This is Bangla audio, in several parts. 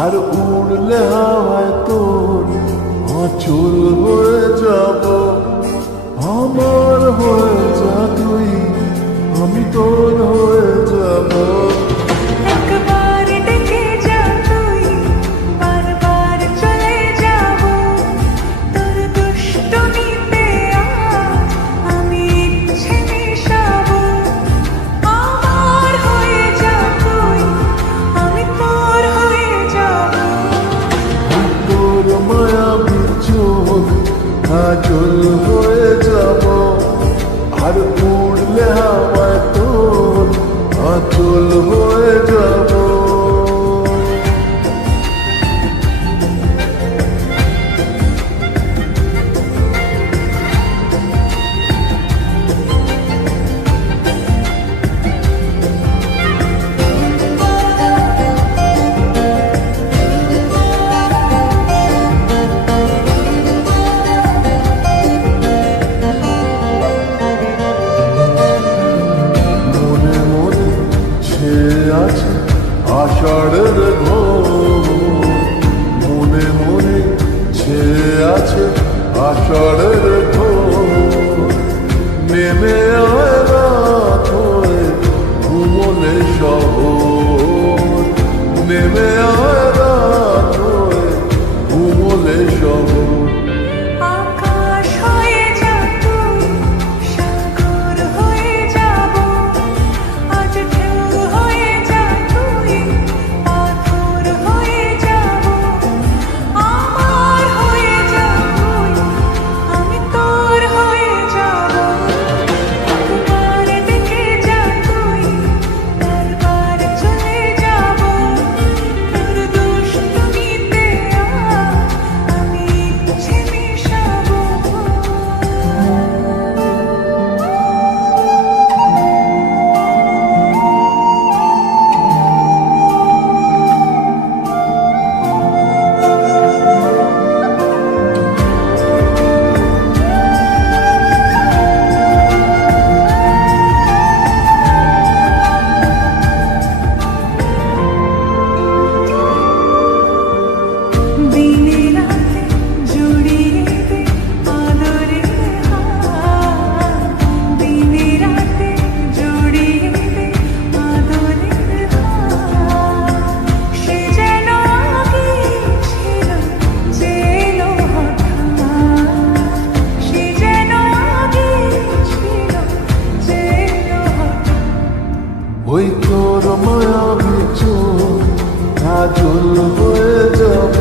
আর উড়লে হাওয়ায় তোর অচল হয়ে যাব। আমার হয়ে যা তুই, আমি তোর হয়ে যাব। আর উড়লে আমার তো অতুল হয়ে যায়। তোর মায়া বিচু ঝাঝুল হয়ে যাব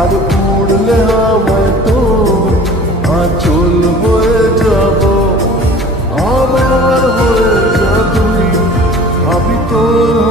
আর উড়লে আমায় তো আঁচল হয়ে যাব আমার হয়ে যা তুই আমি তোর